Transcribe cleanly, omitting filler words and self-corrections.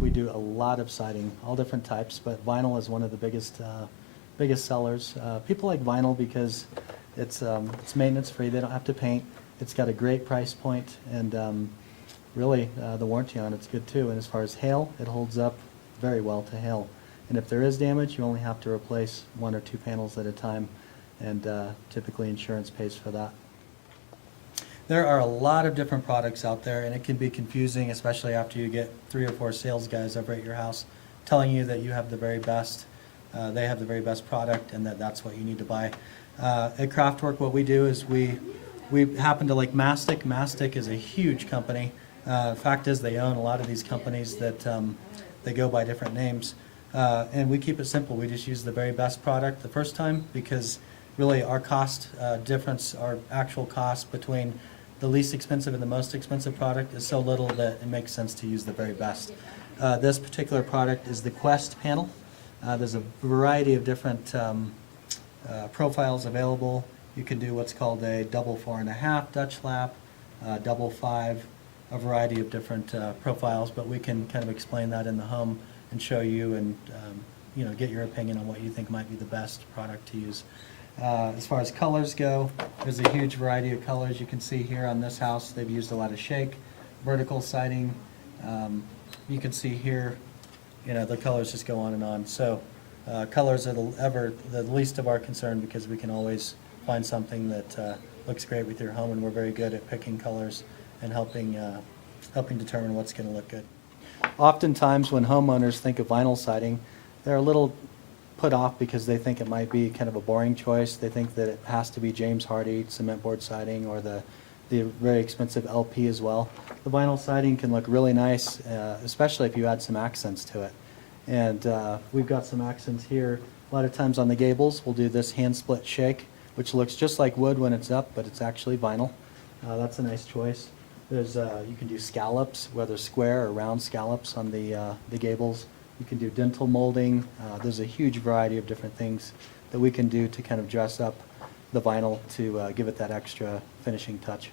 we do a lot of siding, all different types, but vinyl is one of the biggest sellers. People like vinyl because it's maintenance free. They don't have to paint. It's got a great price point, and really the warranty on it's good too. And as far as hail, it holds up very well to hail. And if there is damage, you only have to replace 1 or 2 panels at a time, and typically insurance pays for that. There are a lot of different products out there, and it can be confusing, especially after you get 3 or 4 sales guys over at your house telling you that you have the very best, they have the very best product, and that that's what you need to buy. At Craftwork, what we do is we happen to like Mastic. Mastic is a huge company. Fact is, they own a lot of these companies that they go by different names. And we keep it simple. We just use the very best product the first time, because really our cost difference, our actual cost between the least expensive and the most expensive product is so little that it makes sense to use the very best. This particular product is the Quest panel. There's a variety of different profiles available. You can do what's called a double 4.5 Dutch lap, double 5, a variety of different profiles, but we can kind of explain that in the home and show you, and you know, get your opinion on what you think might be the best product to use. As far as colors go, there's a huge variety of colors. You can see here on this house they've used a lot of shake, vertical siding. You can see here, you know, the colors just go on and on. So colors are the least of our concern, because we can always find something that looks great with your home, and we're very good at picking colors and helping determine what's going to look good. Oftentimes when homeowners think of vinyl siding, they're a little put off because they think it might be kind of a boring choice. They think that it has to be James Hardie cement board siding, or the very expensive LP as well. The vinyl siding can look really nice, especially if you add some accents to it. And we've got some accents here. A lot of times on the gables we'll do this hand split shake, which looks just like wood when it's up, but it's actually vinyl. That's a nice choice. There's you can do scallops, whether square or round scallops on the gables. You can do dental molding. There's a huge variety of different things that we can do to kind of dress up the vinyl to give it that extra finishing touch.